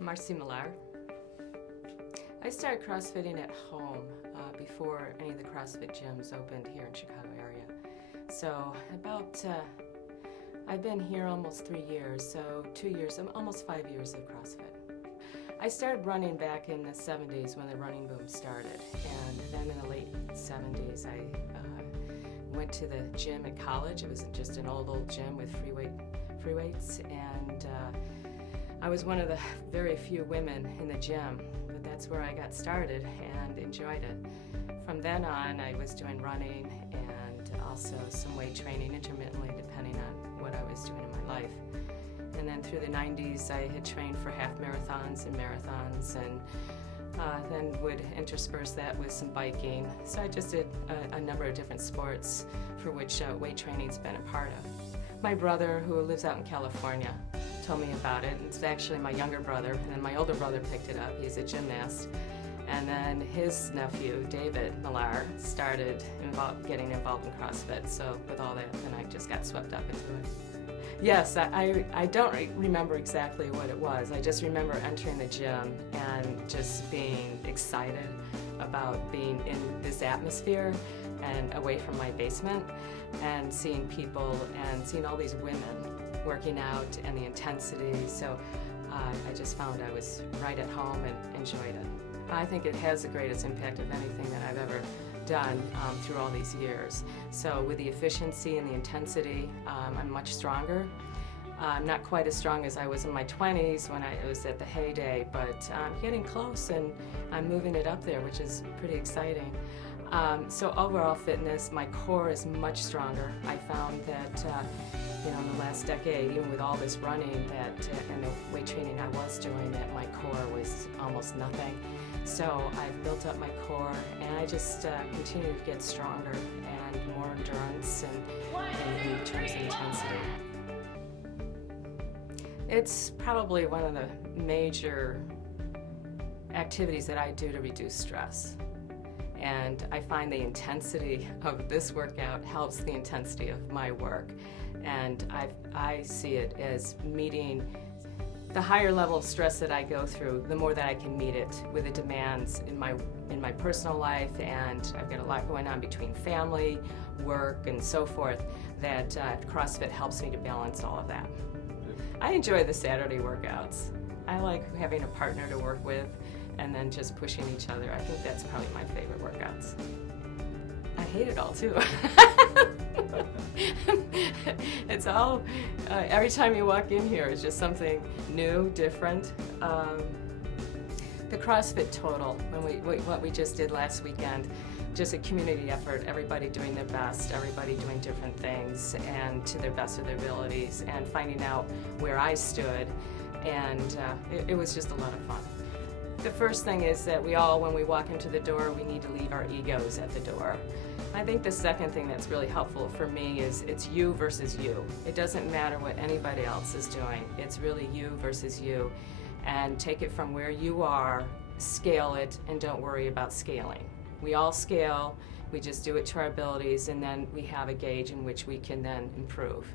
Marcy Millar. I started CrossFitting at home before any of the CrossFit gyms opened here in Chicago area. So I've been here almost 3 years, so 2 years, almost 5 years of CrossFit. I started running back in the 70s when the running boom started, and then in the late 70s I went to the gym at college. It was just an old gym with free weights, and I was one of the very few women in the gym, but that's where I got started and enjoyed it. From then on, I was doing running and also some weight training intermittently, depending on what I was doing in my life. And then through the 90s, I had trained for half marathons and marathons, and then would intersperse that with some biking. So I just did a number of different sports for which weight training's been a part of. My brother, who lives out in California, told me about it. It's actually my younger brother, and then my older brother picked it up. He's a gymnast. And then his nephew, David Millar, started getting involved in CrossFit. So with all that, then I just got swept up into it. Yes, I don't remember exactly what it was. I just remember entering the gym and just being excited about being in this atmosphere and away from my basement and seeing people and seeing all these women working out and the intensity. So I just found I was right at home and enjoyed it. I think it has the greatest impact of anything that I've ever done through all these years. So with the efficiency and the intensity, I'm much stronger. I'm not quite as strong as I was in my 20s when I was at the heyday, but I'm getting close and I'm moving it up there, which is pretty exciting. So overall fitness, my core is much stronger. I found that in the last decade, even with all this running and the weight training I was doing, that my core was almost nothing. So I've built up my core, and I just continue to get stronger and more endurance and in terms of intensity. It's probably one of the major activities that I do to reduce stress. And I find the intensity of this workout helps the intensity of my work. And I see it as meeting the higher level of stress that I go through, the more that I can meet it with the demands in my personal life, and I've got a lot going on between family, work, and so forth, that CrossFit helps me to balance all of that. I enjoy the Saturday workouts. I like having a partner to work with and then just pushing each other. I think that's probably my favorite workouts. I hate it all too. It's all, every time you walk in here, it's just something new, different. The CrossFit Total, what we just did last weekend, just a community effort, everybody doing their best, everybody doing different things and to their best of their abilities, and finding out where I stood, and it was just a lot of fun. The first thing is that when we walk into the door, we need to leave our egos at the door. I think the second thing that's really helpful for me is it's you versus you. It doesn't matter what anybody else is doing. It's really you versus you. And take it from where you are, scale it, and don't worry about scaling. We all scale, we just do it to our abilities, and then we have a gauge in which we can then improve.